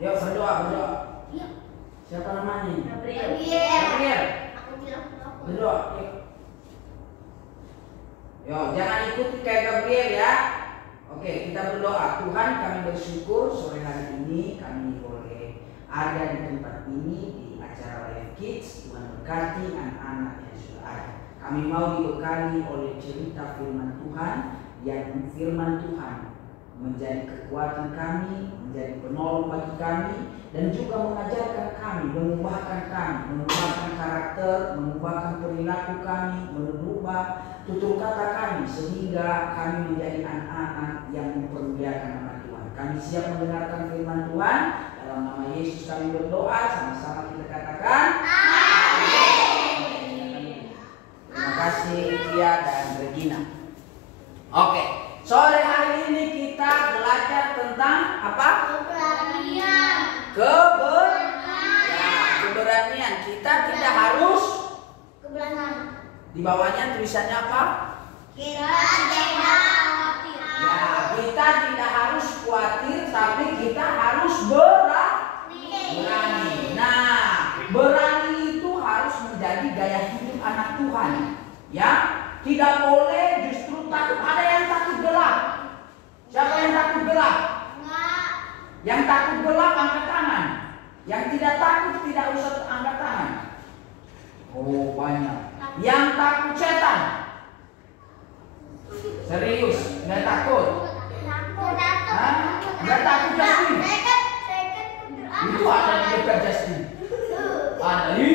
Yuk berdoa. Siapa namanya? Gabriel. Berdoa. Yuk, jangan ikuti kayak Gabriel ya. Oke, kita berdoa. Tuhan, kami bersyukur sore hari ini kami boleh ada di tempat ini di acara Live Kids. Tuhan berkati anak-anak yang sudah ada. Kami mau dibekali oleh cerita firman Tuhan, yang firman Tuhan menjadi kekuatan kami, menjadi penolong bagi kami, dan juga mengajarkan kami, mengubahkan karakter, mengubahkan perilaku kami, merubah tutur kata kami, sehingga kami menjadi anak-anak yang mempermuliakan nama Tuhan. Kami siap mendengarkan firman Tuhan. Dalam nama Yesus kami berdoa, sama-sama kita katakan amin. Terima kasih Tia dan Regina. Oke, sore hari ini kita belajar tentang apa? Keberanian. Kita tidak harus di bawahnya tulisannya apa? Ya, kita tidak harus khawatir, tapi kita harus berani. Nah, berani itu harus menjadi gaya hidup anak Tuhan. Ya, tidak boleh justru takut. Ada yang takut gelap. Siapa yang takut gelap? Yang takut gelap angkat tangan. Yang tidak takut tidak usah angkat tangan. Oh, banyak. Yang takut setan. Serius, nggak takut? Nggak takut Justin? Itu ada di dekat Justin. Ada di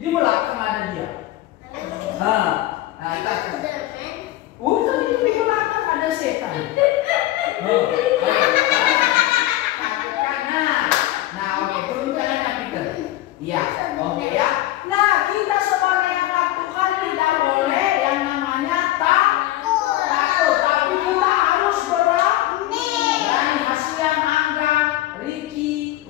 belakang ada dia. Nah, takut. Tadi itu di belakang ada setan. Oke, turun tangannya Peter. Iya, oke ya. Nah, kita sebagai anak Tuhan tidak boleh yang namanya takut, tapi kita harus berani. Hasian, Angga, Ricky,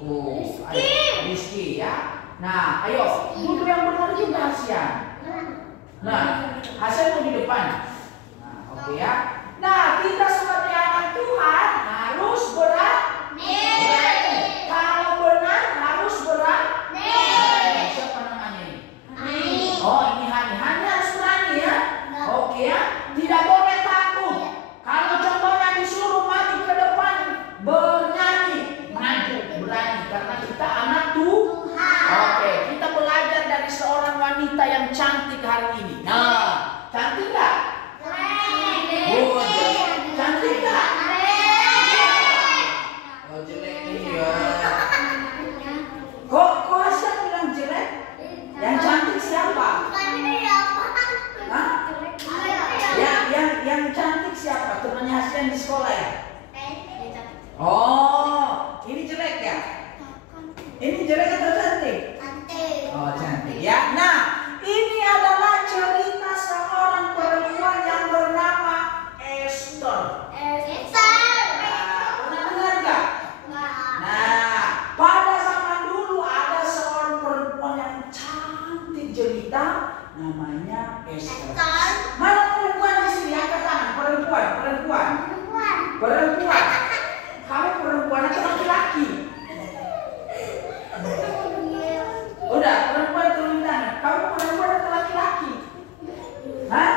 temannya Hasyan di sekolah ya? Oh, ini jelek ya? Ini jelek atau cantik? Cantik. Oh, cantik ya. Nah, ini adalah cerita seorang perempuan yang bernama Esther. Nah, pernah dengar nggak? Nah, pada zaman dulu ada seorang perempuan yang cantik jelita, namanya Esther. Mana perempuan di sini? Angkat tangan. Perempuan. Kamu perempuan atau laki-laki? Udah, perempuan turun tangan. Kamu perempuan atau laki-laki? Hah?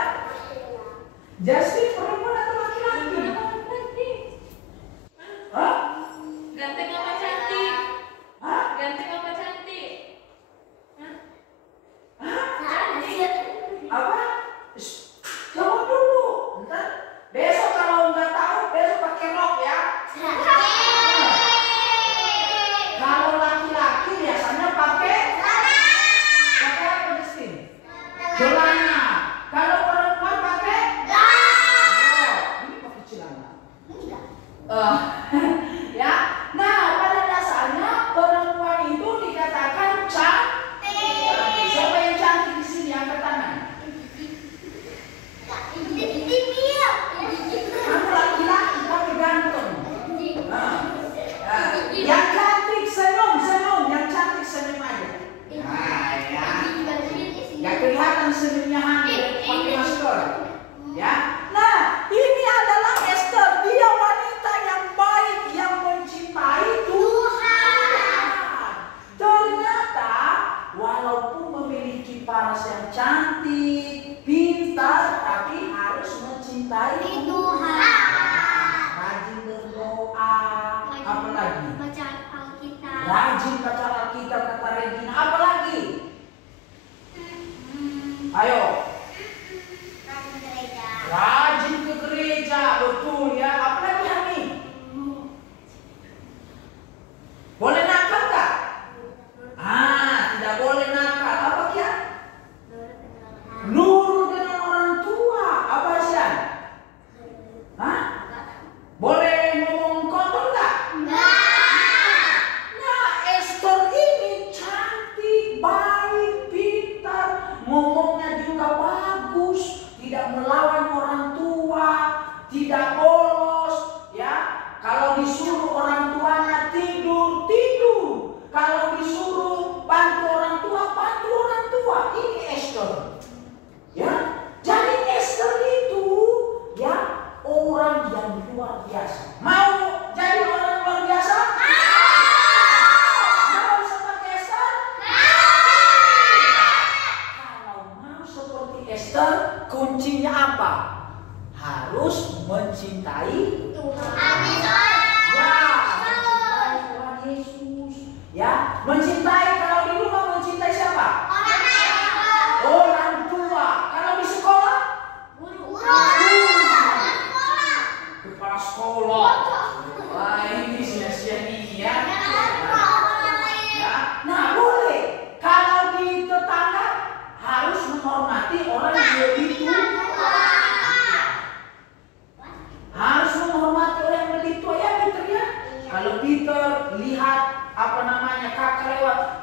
Justin perempuan atau laki-laki? Hah? Ganteng apa cantik? Hah? Ganteng apa cantik? Hah? Hah? Apa? Shh, jawab dulu. Ntar besok kalau nggak tahu besok pakai rok ya. Kalau laki-laki biasanya pakai apa Justin? Celana. Kalau perempuan pakai ini pakai celana. Ya. Nah, pada dasarnya perempuan itu dikatakan cantik. Siapa yang cantik di sini? Angkat tangan. Kamu laki-laki, kamu ganteng. Nah, yang cantik senyum, yang cantik senyum aja. Nah, ya. Gak kelihatan senyumnya Hani pakai masker. Ya. Nah, ini adalah Esther. Dia wanita yang baik, yang mencintai Tuhan. Ternyata walaupun memiliki paras yang cantik, pintar, tapi harus mencintai Tuhan. Rajin berdoa, apa lagi? Rajin baca Alkitab kata Regina, apa lagi? Ayo. Rajin ke gereja, betul ya. Apa lagi Hani? Boleh nakal nggak? Tidak boleh nakal. Apa kia? Nurut dengan orang tua. Apa sih? Hah? Boleh ngomong kotor nggak? Nah, Esther ini cantik, baik, pintar, ngomongnya juga bagus, tidak melawan orang tua, tidak bolos, ya. Kalau disuruh orang tuanya tidur, kalau disuruh bantu orang tua, ini Esther. Ya, jadi Esther itu ya orang yang luar biasa. Mau jadi orang luar biasa? Mau seperti Esther? Kalau mau seperti Esther, kuncinya apa? Harus mencintai Tuhan. Ya, mencintai Tuhan Yesus. Ya, mencintai, kalau di rumah mencintai siapa? Orang tua. Kalau di sekolah? Kepala sekolah. Wah, ini sia-sia nih ya. Ya. Nah, boleh. Kalau di tetangga harus menghormati orang yang lebih tua. Harus menghormati orang yang lebih tua ya, Peter ya. Kalau Peter lihat kakak lewat,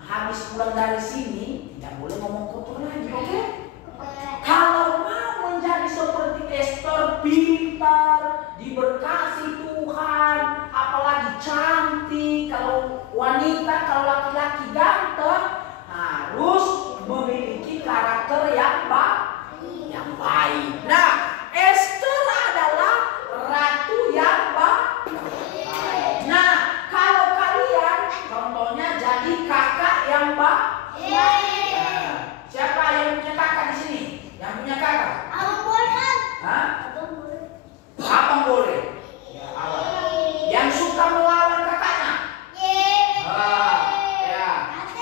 habis pulang dari sini tidak boleh ngomong kotor lagi, oke? Kalau mau menjadi seperti Esther, pintar, diberkati Tuhan, apalagi cantik, kalau wanita, kalau laki-laki ganteng, harus memiliki karakter yang baik. Nah, Esther adalah ratu yang baik. Nah, kalau kalian contohnya jadi kakak yang baik. Nah, siapa yang punya kakak di sini? Yang punya kakak? Abang boleh kan? Hah? Abang boleh. Abang boleh. Ya, abang. Yang suka melawan kakaknya? Ya.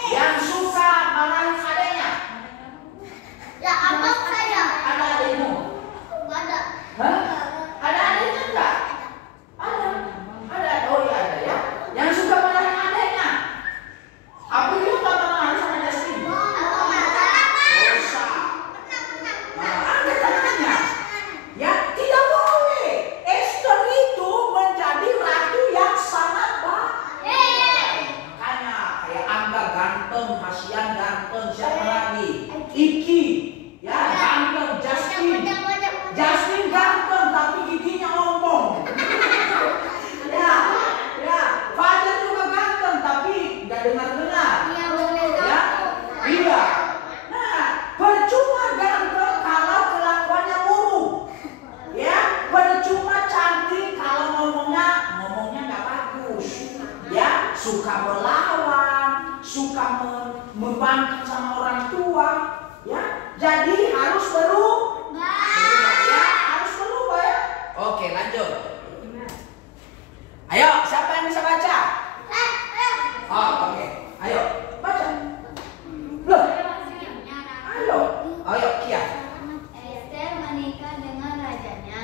Yang suka marahin adiknya? Ya abang saja. Ada adikmu? Nggak ada. Hah? Ada adiknya enggak? Ada. Oh iya ada ya. Yang suka marahin adiknya? Aku juga tak marah sama Justin. Abang marah. Dosa. Angkat tangannya. Ya, tidak boleh. Esther itu menjadi ratu yang sangat baik. Makanya kayak Angga ganteng, Hasian ganteng, siapa lagi? Iki, ya ganteng, Justin ganteng tapi giginya ompong. Ya, Fajar juga ganteng tapi nggak dengar-dengar. Iya boleh. Ya, iya. Nah, percuma ganteng kalau kelakuannya buruk. Ya, percuma cantik kalau ngomongnya nggak bagus. Ya, suka melawan, suka membangkang sama orang tua. Ya, jadi harus berubah. Ya, harus berubah ya. Oke, lanjut. Ayo, siapa yang bisa baca? Oh, oke. Ayo, baca. Loh, ayo, Kia. Esther menikah dengan rajanya.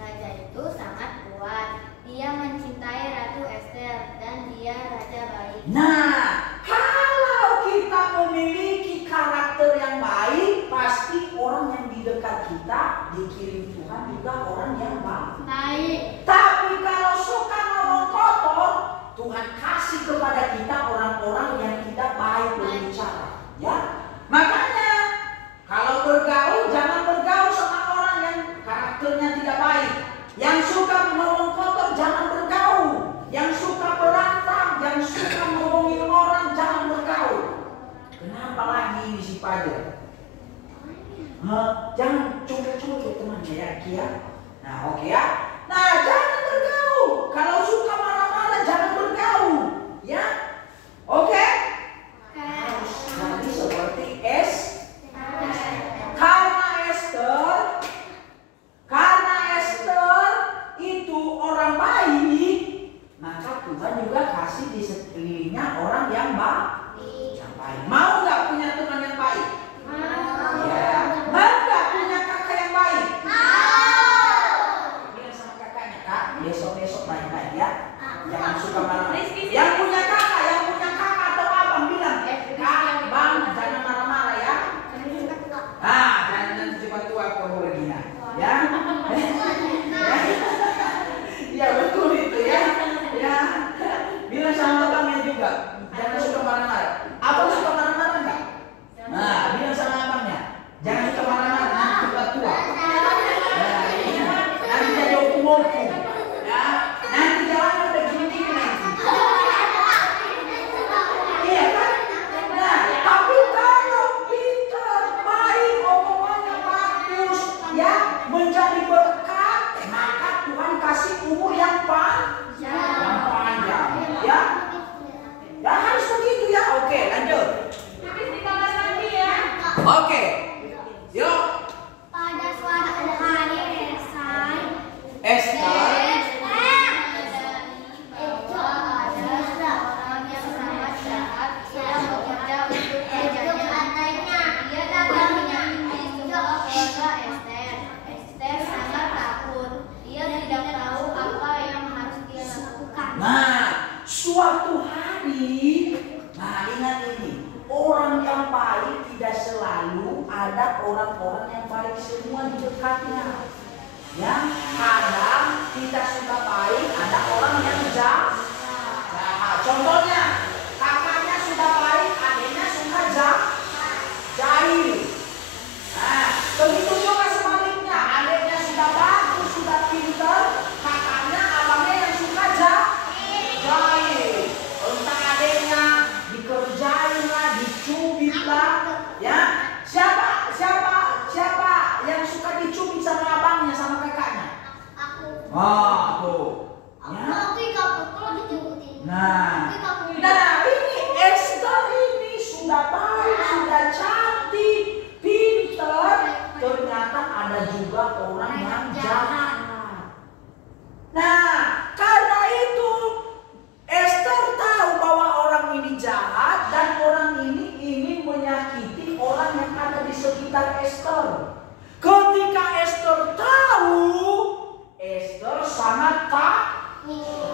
Raja itu sangat kuat. Dia mencintai Ratu Esther dan dia raja baik. Nah, kalau kita memiliki karakter yang baik, pasti orang yang di dekat kita dikirim Tuhan juga orang yang baik. Tapi kalau suka ngomong kotor, Tuhan kasih kepada kita orang-orang yang tidak baik berbicara. Ya, makanya kalau bergaul jangan bergaul sama orang yang karakternya tidak baik. Yang suka ngomong kotor jangan bergaul. Yang suka berantem, yang suka ngomongin orang jangan bergaul. Kenapa lagi ini si Fajar? Jangan curi-curi temannya ya, Kia. Nah, oke ya. Nah, jangan bergaul. Kalau suka marah-marah jangan bergaul, ya. Oke? Harus jadi seperti karena Esther itu orang baik, maka Tuhan juga kasih di sekelilingnya orang yang baik. Mau nggak punya teman yang baik? Ya. Mau nggak punya kakak yang baik? Bilang sama kakaknya, Kak, besok-besok baik-baik ya. Jangan suka marah-marah. Yang punya kakak atau abang bilang, Kak, Bang, jangan marah-marah ya. Jangan cepat tua kamu Regina. Ya. Ya betul itu ya. Ya. Bilang sama abangnya juga, jangan suka marah-marah. Abang suka marah-marah enggak? Nah, bilang sama abangnya, jangan suka marah-marah, nanti cepat tua. Nanti jadi oku-oku. Ya, nanti jalannya udah gini-gini nanti. Iya kan? Nah, tapi kalau kita baik, omongannya bagus, ya menjadi berkat, maka Tuhan kasih umur yang panjang. Ya, ya harus begitu ya. Oke, lanjut. Oke, yuk. Pada suatu hari Esther. ada seorang yang sangat jahat yang bekerja untuk rajanya. Dia datang menyakiti keluarga Esther. Esther sangat takut. Dia tidak tahu apa yang harus dia lakukan. Nah, suatu hari, nah ingat ini, orang yang baik tidak selalu ada orang-orang yang baik semua di dekatnya. Ya, kadang kita suka baik, ada orang yang jahat. Contohnya, kakaknya sudah baik, Ah, tuh. Ya. Nah, ini Esther ini sudah baik, sudah cantik, pintar. Ternyata ada juga orang yang jahat. Nah, karena itu Esther tahu bahwa orang ini jahat dan orang ini ingin menyakiti orang yang ada di sekitar Esther. Ketika Esther tahu, Esther sangat takut.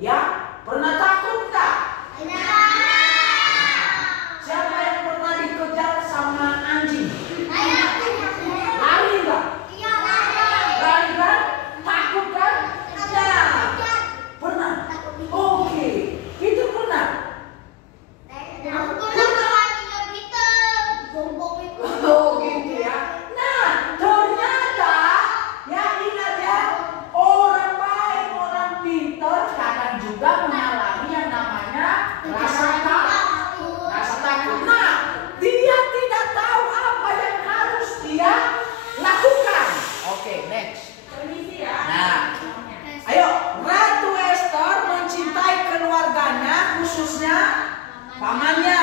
Ya, pernah takut nggak? Siapa yang pernah dikejar sama anjing? Lari nggak? Lari kan? Takut kan? Ya, pernah. Oke, itu pernah. Oh gitu ya. Nah, ternyata ya ingat ya, orang baik, orang pintar kadang juga mengalami yang namanya rasa takut. Nah, dia tidak tahu apa yang harus dia lakukan. Oke, next. Nah, ayo, Ratu Esther mencintai keluarganya, khususnya pamannya.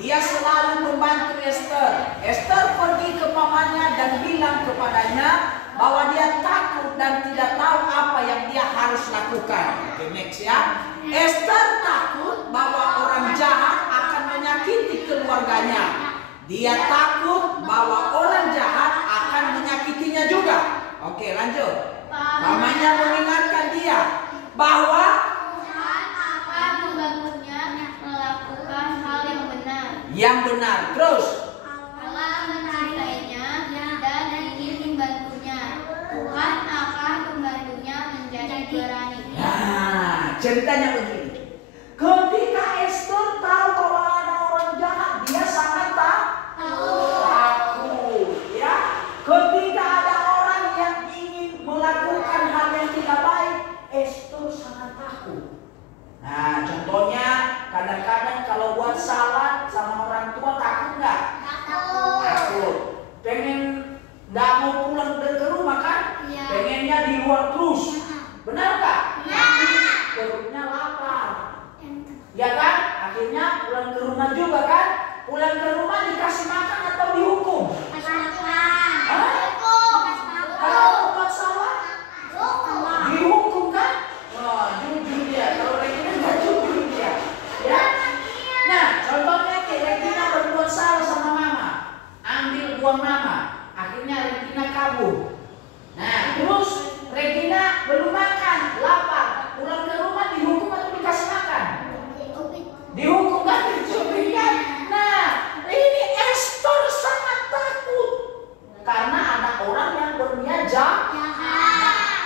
Dia selalu membantu Esther. Esther pergi ke pamannya dan bilang kepadanya bahwa dia takut dan tidak tahu apa yang dia harus lakukan. Oke, next ya. Esther takut bahwa orang jahat akan menyakiti keluarganya. Dia takut bahwa orang jahat akan menyakitinya juga. Oke, lanjut. Pamannya mengingatkan dia bahwa Tuhan akan membantunya melakukan hal yang benar. Terus Allah mencintainya dan ingin membantunya. Tuhan akan membantunya menjadi berani. nah, ceritanya begini. Ketika Esther tahu bahwa ada orang jahat, dia sangat takut. Ya, ketika ada orang yang ingin melakukan hal yang tidak baik, Esther sangat takut. Nah, contohnya kadang-kadang kalau buat salah sama orang tua takut nggak? Takut. Pengen nggak mau pulang ke rumah kan? Iya. Pengennya di luar terus. Benar nggak? Iya. Perutnya lapar. Ya kan? Akhirnya pulang ke rumah juga kan? Pulang ke rumah dikasih makan atau dihukum? Kalau buat salah dihukum kan? Oh, jujur dia. Kalau Regina nggak jujur dia. Ya. Nah, contohnya kayak Regina berbuat salah sama mama, ambil uang mama, akhirnya Regina kabur. Nah, terus Regina belum makan, lapar, pulang ke rumah dihukum atau dikasih makan? Dihukum kan, dicubit kan? Nah, ini Esther sangat takut karena ada orang yang berniat jahat.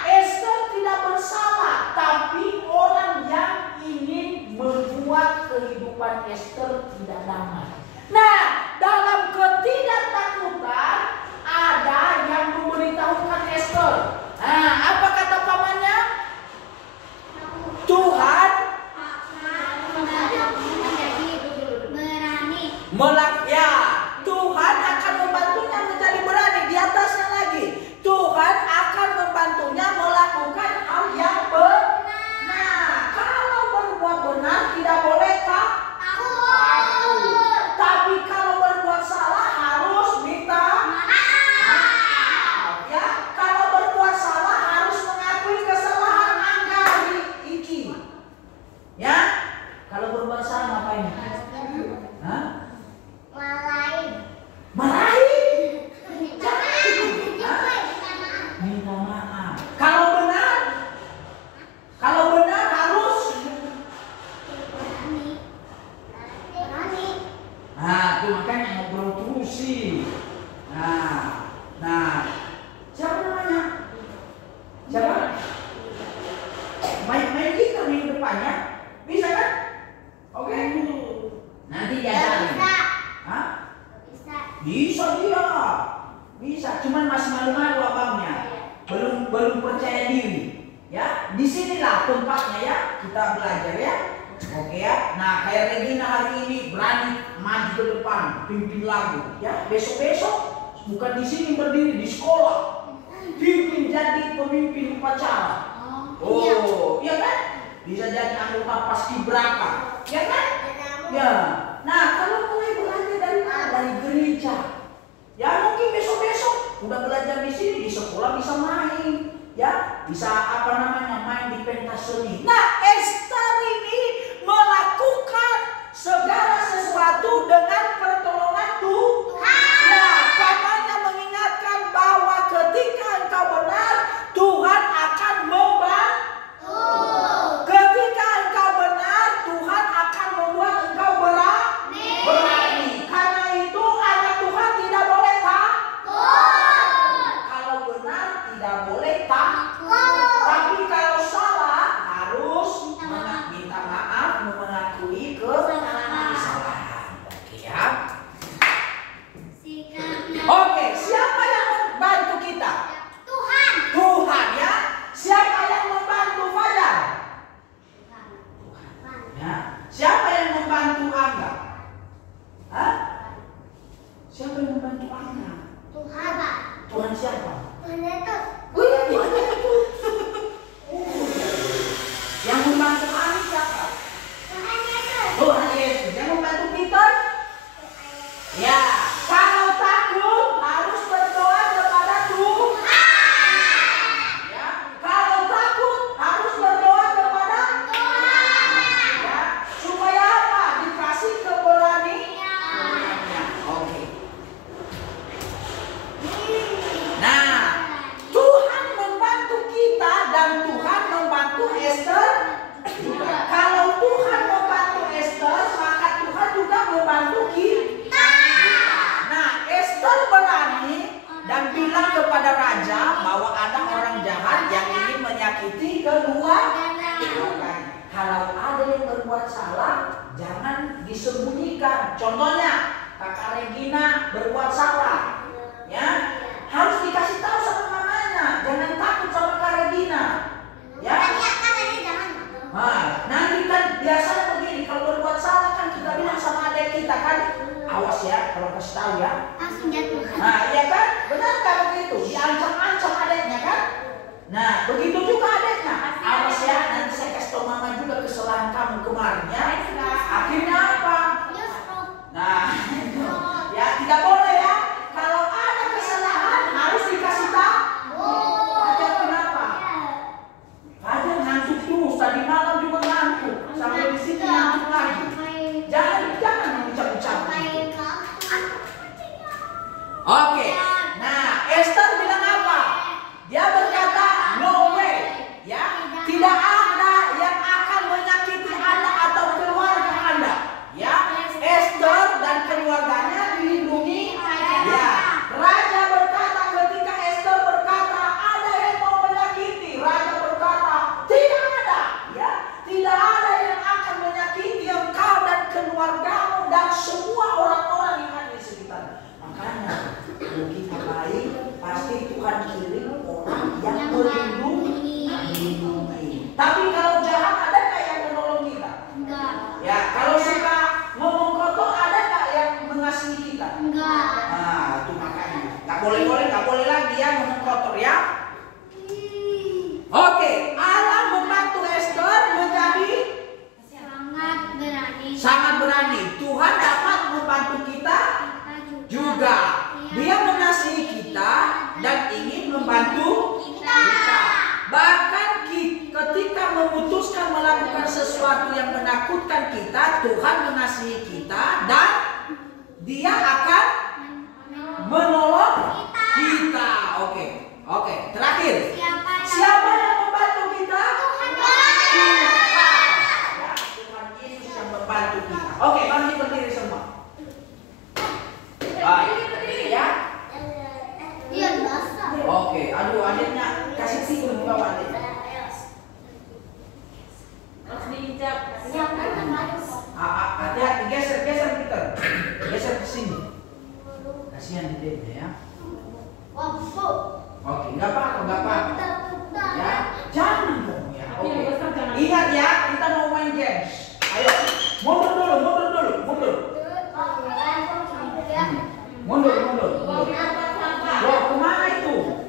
Esther tidak bersalah, tapi orang yang ingin membuat kehidupan Esther tidak damai. Nah, dalam ketidaktakutan ada yang memberitahukan Esther. Nah, apa kata pamannya? Tuhan ya, Tuhan akan membantunya menjadi berani. Di atasnya lagi, Tuhan akan membantunya melakukan hal yang benar. Kalau berbuat benar tidak boleh takut. Tapi kalau berbuat salah harus minta maaf. Ya, kalau berbuat salah harus mengakui kesalahan Anda. Iki. Ya, kalau berbuat salah ngapain? Hah? Marahin? Minta maaf. Kalau benar harus. Nah, itu makanya ngobrol terus sih. Nah, siapa namanya? Siapa? Main kita minggu depannya, bisa kan? Oke. Nanti diajarin. Hah? Bisa dia. Bisa, cuman masih malu-malu abangnya. Belum percaya diri. Ya, disinilah tempatnya ya kita belajar ya. Oke ya. Nah, kayak Regina hari ini berani maju ke depan, pimpin lagu. Ya, besok-besok bukan di sini berdiri di sekolah. dipimpin jadi pemimpin upacara. Oh, iya kan? Bisa jadi anggota paskibraka, ya kan? Ya. Nah, kalau mulai belajar dari mana? Dari gereja. Ya mungkin besok-besok udah belajar di sini, di sekolah bisa main, ya bisa main di pentas seni. Nah, Esther ini melakukan segala sesuatu dengan pertolongan Tuhan. Nah, karenanya mengingatkan bahwa ketika engkau benar, Tuhan akan membantu. Ketika engkau benar, Tuhan akan membuat engkau berani. Karena itu anak Tuhan tidak boleh takut. Kalau benar tidak boleh takut. Tapi kalau salah harus minta maaf, mengakui kesalahan. Oke ya. Oke, siapa yang membantu kita? Tuhan ya. Siapa yang membantu Fajar? Ya. Siapa yang membantu Angga? Hah? Siapa yang membantu Angga? Tuhan siapa? Oh iya, Tuhan Yesus. Yang membantu Angga siapa? Tuhan Yesus. Yang membantu Peter? Ya. Kalau takut harus berdoa kepada Tuhan. Ya. Kalau takut harus berdoa kepada Tuhan. Ya. Supaya apa? Dikasih keberanian. Oke. Nah, Tuhan membantu kita dan Tuhan membantu Esther juga. Kalau Tuhan membantu Esther, maka Tuhan juga membantu kita. Nah, Esther berani dan bilang kepada raja bahwa ada orang jahat yang ingin menyakiti keluarga. Kalau ada yang berbuat salah, jangan disembunyikan. Contohnya, Kakak Regina berbuat salah, ya harus dikasih tahu sama mamanya. Jangan takut sama Kak Regina, ya. Nah, nanti kan biasanya begini, kalau berbuat salah kan kita bilang sama adik kita kan, awas ya kalau kasih tahu ya. Nah, iya kan? Benar kan begitu? Diancam-ancam adiknya kan? Nah, begitu juga adiknya. Awas ya, nanti saya kasih tahu mama juga kesalahan kamu kemarin ya. Akhirnya apa? Nah, ya tidak boleh ya. Kalau ada kesalahan harus dikasih tahu. Fajar kenapa? Fajar ngantuk terus. Tadi malam juga ngantuk. Sampai di sini ngantuk lagi. Jangan mengucap-ucap. Oke. Nah, Esther bilang apa? Dia berkata, no way. Ya, tidak ada yang akan menyakiti Anda atau keluarga Anda. Ya, Esther dan keluarganya dilindungi. Ya, raja berkata ketika Esther berkata ada yang mau menyakiti, raja berkata tidak ada. Ya, tidak ada yang akan menyakiti engkau dan keluargamu dan semua orang-orang yang ada di sekitar. Makanya kalau kita baik, pasti Tuhan kirim orang yang melindungi. Tapi kalau jahat ada nggak yang menolong kita? Ya, kalau suka ngomong kotor ada nggak yang mengasihi kita? Nah, itu makanya nggak boleh lagi ya ngomong kotor ya. Oke, Allah membantu Esther menjadi sangat berani. Tuhan dapat membantu kita juga. Dia mengasihi kita dan ingin membantu kita. Bahkan ketika memutuskan melakukan sesuatu yang menakutkan kita, Tuhan mengasihi kita dan Dia akan menolong kita. Oke. Terakhir. Siapa yang membantu kita? Tuhan. Ya, Tuhan Yesus yang membantu kita. Oke, mari berdiri semua. Baik. Ya. Oke, aduh adiknya kasih tidur di bawah adik. Harus diinjak. Hati-hati, geser Peter. Geser ke sini. Kasihan adiknya ya. Oke, nggak apa-apa. Ya, jangan dong ya. Oke. Ingat ya, kita mau main games. Ayo, mundur dulu. Mundur. Loh, kemana itu?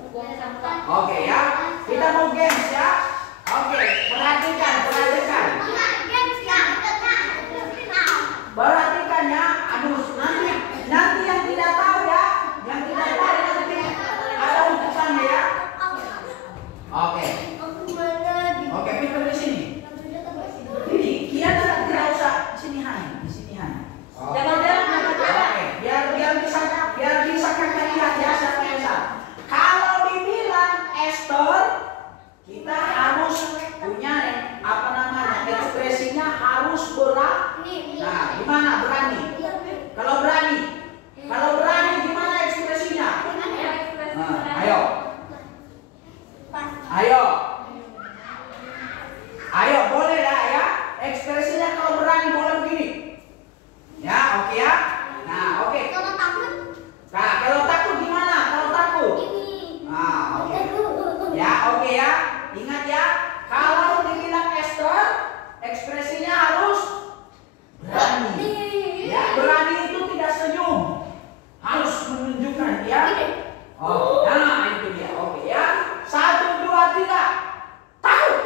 sini Han. Jaga jarak, jaga jarak. Oke, biar bisa kakak lihat ya siapa yang salah. Kalau dibilang Esther, kita harus punya apa namanya ekspresinya harus berani. Nah, gimana berani? Kalau berani gimana ekspresinya? Nah, ayo boleh lah ya. Ekspresinya kalau berani boleh begini. Ya, oke ya. Nah, oke. Nah, kalau takut gimana? Kalau takut? Nah, oke. Ya, oke ya. Ingat ya, kalau dibilang Esther, ekspresinya harus berani. Ya, berani itu tidak senyum. Harus menunjukkan ya. Oh, nah itu dia. Oke ya. 1, 2, 3. Takut.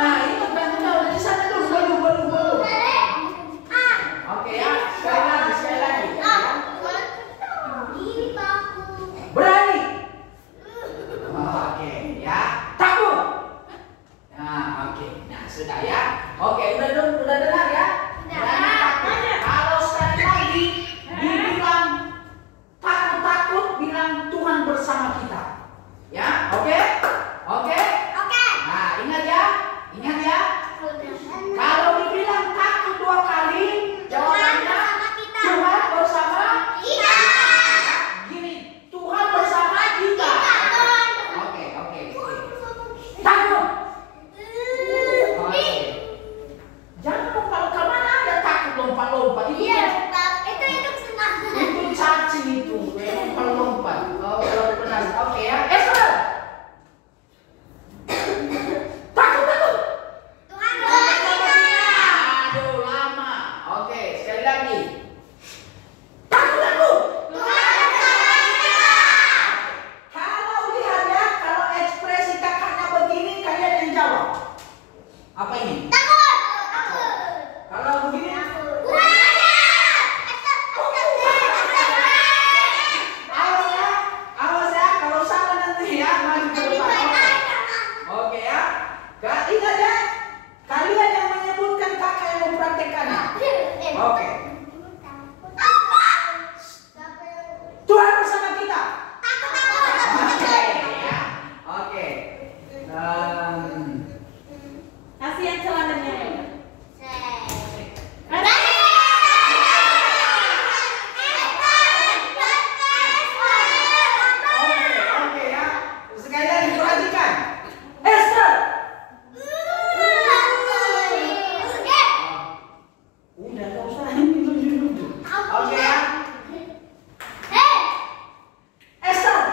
Nah, itu kan udah di sana tuh belum. Oke ya. Sekali lagi. Ya. Berani. Oke ya. Takut. Nah, oke. Nah, sudah ya. Oke, udah dengar ya? Berani, takut. Kalau sekali lagi dibilang takut, bilang Tuhan bersama kita. Ya, oke? Oke? Nah, ingat ya? Kalau dibilang takut 2 kali, jawabannya Tuhan bersama kita. Gini, Tuhan bersama kita. Oke. Takut. Oke. Jangan lompat, kemana ada takut lompat-lompat itu? Itu cacing itu, lompat-lompat. Oh, kalau benar. Oke ya. Esther. Takut. Aduh, lama. Oke, sekali lagi. Takut. Kalau lihat ya, kalau ekspresi kakaknya begini, kalian yang jawab. Apa ini? Kalau begini, awas ya, kalau salah nanti ya, maju ke depan. Oke ya. Ingat ya, kalian yang menyebutkan kakak yang mempraktekannya. Oke. Tuhan bersama kita. Oke ya. Oke. Kasih yang celananya. Oke ya. Sekali lagi perhatikan. Esther. Udah gak usah ini lucu. Oke ya. Esther.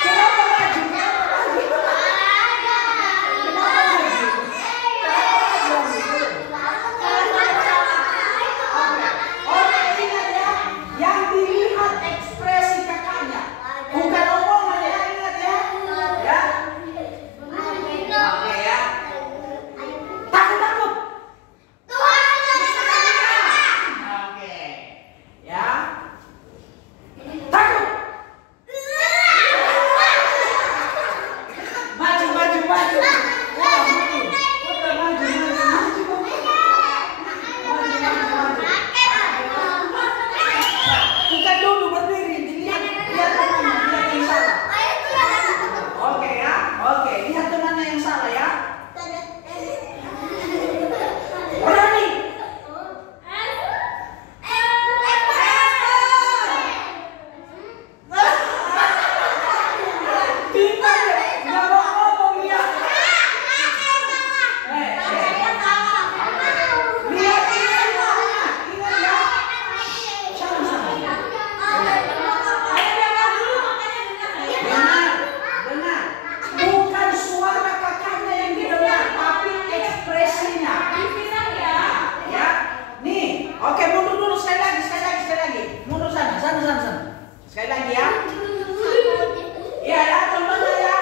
Kenapa maju? Oke, ingat ya. Yang dilihat ekspresi kakaknya, bukan omongan ya, ingat ya. Ya. Oke ya. Takut. Oke. Ya. Takut. Maju. Wah, maju. Udah maju. Bukan dulu berdiri, lihat temannya, lihat yang salah. Oke ya. Oke, lihat temannya yang salah ya. Berani. Pintar ya, nggak mau ngomong dia. Lihat ya. Sama-sama. Benar. Bukan suara kakaknya yang didengar, tapi ekspresinya. Ya. Nih, oke, mundur dulu sekali lagi. Mundur sana. Sekali lagi ya. Iya ya, contohnya ya.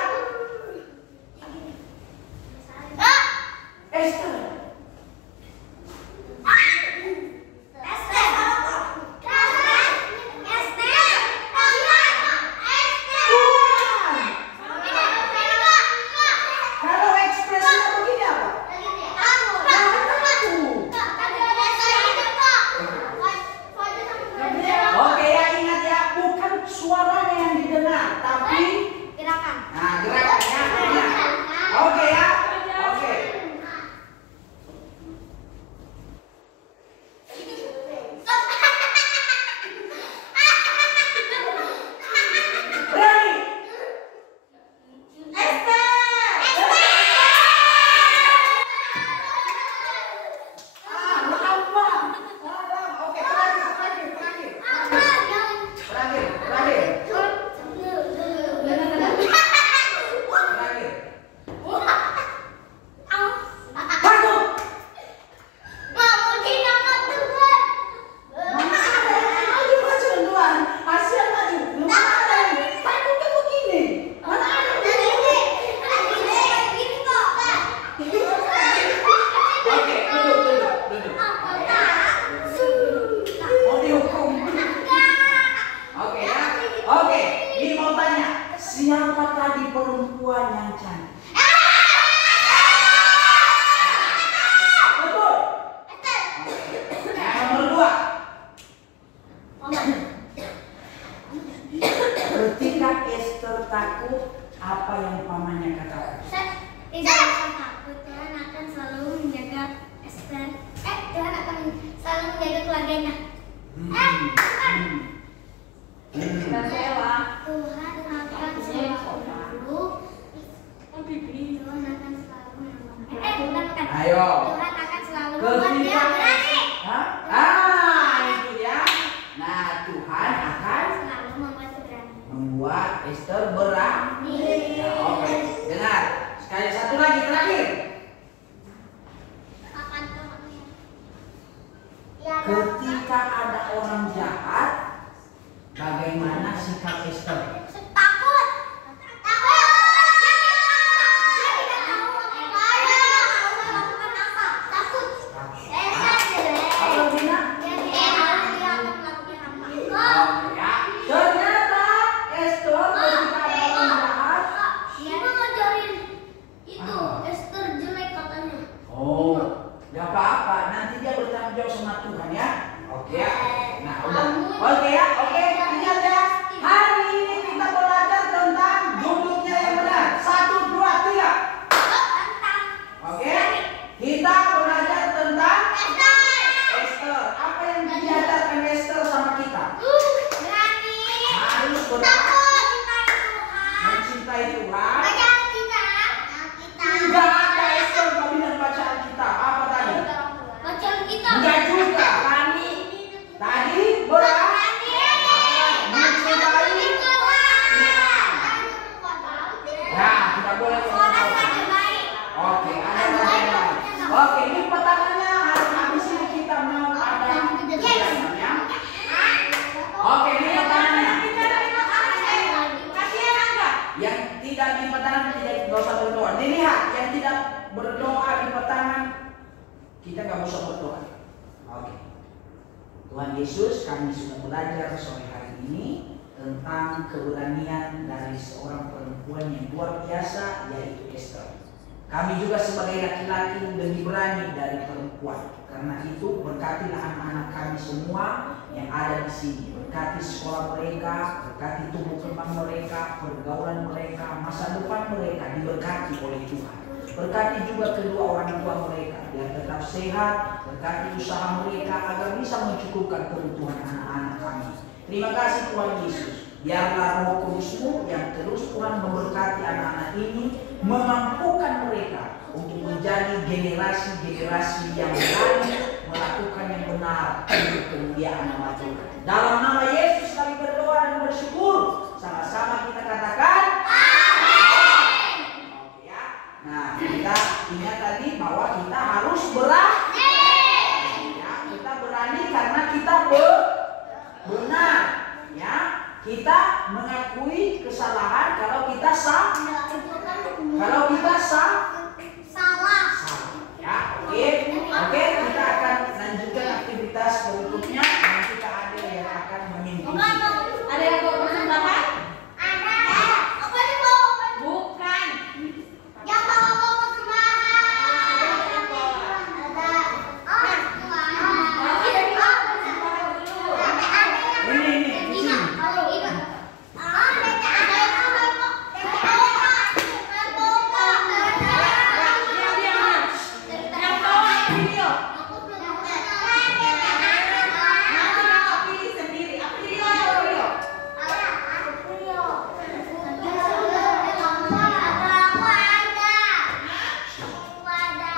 Esther. sebagainya. Kita sewa. Tuhan akan selalu Ayo. Tuhan akan selalu Ketika berani. itu ya. Nah, Tuhan akan Selalu membuat berani. membuat Esther berani. Ya, oke. Dengar. Sekali satu lagi terakhir. Akan Tuhan. Ketika ada orang jahat, bagaimana sikap Esther? Takut. Takut. Dia tidak tahu melakukan apa. Takut. Apa Dina? Dia akan melakukan apa. Oke ya. Ternyata Esther ketika ada orang jahat. Dia ngajarin itu Esther jelek katanya. Oh, gak apa-apa. Nanti dia bertanggung jawab sama Tuhan ya. Oke ya. Nah, udah. Oke ya. Oke. Ingat ya. Hari ini kita belajar tentang duduknya yang benar. 1, 2, 3. Oke. Kita belajar tentang Esther. Apa yang diajarkan Esther sama kita? Berani. Harus Takut. mencintai Tuhan. Baca Alkitab. Tidak ada Esther kalau tidak baca Alkitab. Apa tadi? Baca Alkitab. Enggak juga. Tadi berani. Mencintai. Ya, tidak boleh mengetahui. Oke, ada orang lain. Oke, ini pertanyaannya habis ini kita mau ada kegiatan ya. Oke, ini pertanyaannya. Yang tidak di pertanyaan tidak usah berdoa. Dilihat yang tidak berdoa di pertanyaan kita nggak usah berdoa. Oke. Tuhan Yesus, kami sudah belajar sore hari ini tentang keberanian dari seorang perempuan yang luar biasa, yaitu Esther. Kami juga sebagai laki-laki lebih berani dari perempuan. Karena itu berkatilah anak-anak kami semua yang ada di sini. Berkati sekolah mereka, berkati tumbuh kembang mereka, pergaulan mereka, masa depan mereka diberkati oleh Tuhan. Berkati juga kedua orang tua mereka biar tetap sehat. Berkati usaha mereka agar bisa mencukupkan kebutuhan anak-anak kami. Terima kasih Tuhan Yesus. Biarlah Roh Kudus-Mu yang terus Tuhan memberkati anak-anak ini, memampukan mereka untuk menjadi generasi-generasi yang berani melakukan yang benar untuk kemuliaan nama Tuhan. Dalam nama Yesus kami berdoa dan bersyukur. Sama-sama kita katakan amin. Oke ya. Nah, kita ingat tadi bahwa kita harus berani. Ya, kita berani karena kita benar. Ya, kita mengakui kesalahan kalau kita salah. Ya, oke. Oke, kita akan lanjutkan aktivitas berikutnya. Nanti Kak Ade yang akan memimpin. Ada yang mau persembahan? Bukan. Ini di sini. Yang bawa video. Nanti kakak pilih sendiri. Aku video atau video?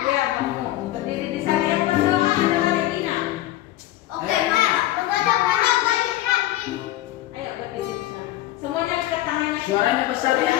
Iya, kamu berdiri di sana yang berdoa adalah Regina. Ayo berdiri di sana. Semuanya angkat tangannya. Suaranya besar ya.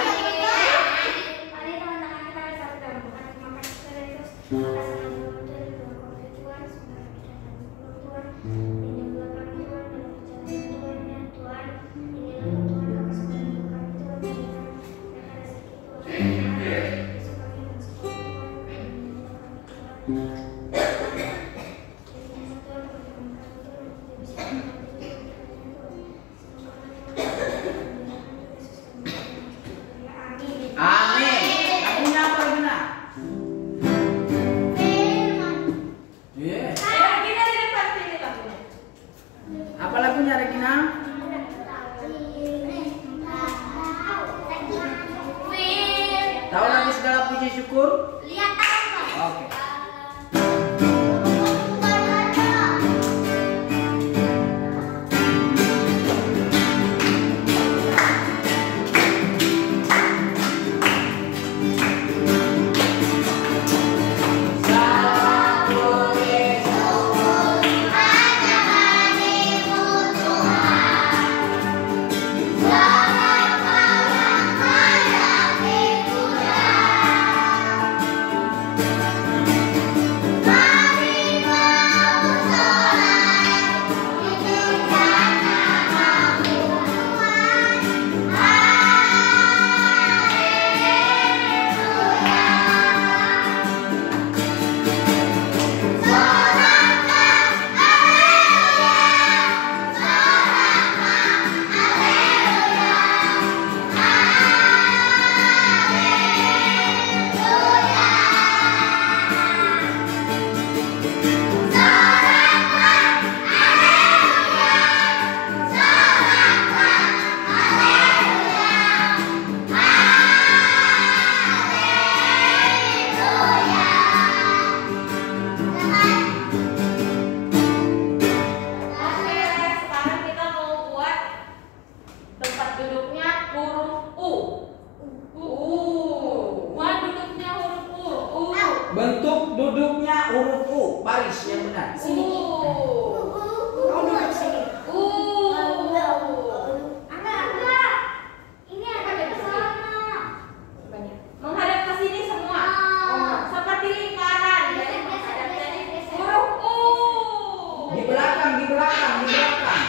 belakang, di belakang.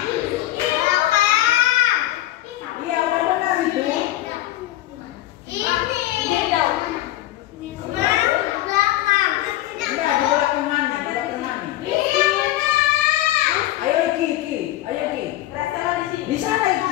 Iya, udah benar itu. Enggak, di belakang mana? Di belakang mana? Ayo Iki. Rasa di sini. Di sana Iki.